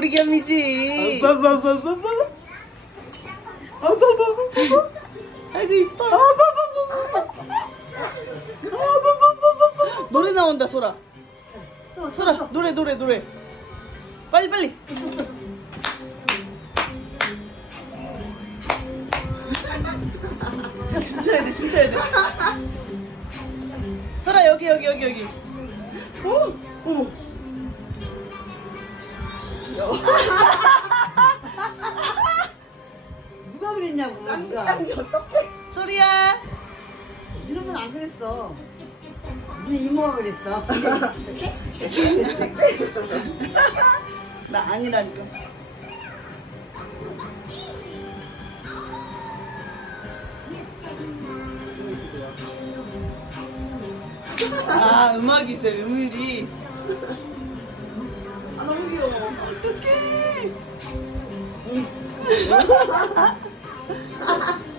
우리 겸이지. 아빠빠빠빠빠. 아빠빠빠빠. 아이고 이뻐. 아빠빠빠빠. 아빠빠빠빠. 노래 나온다 소라. 소라 노래 노래 노래. 빨리 빨리. 춤춰야 돼 춤춰야 돼. 소라 여기 여기 여기 여기. 오 어머. 누가 그랬냐고 누가. 소리야. 이러면 안 그랬어. 우리 이모가 그랬어. 나 아니라니까. 아 음악이 있어요 음율이. 어떡해.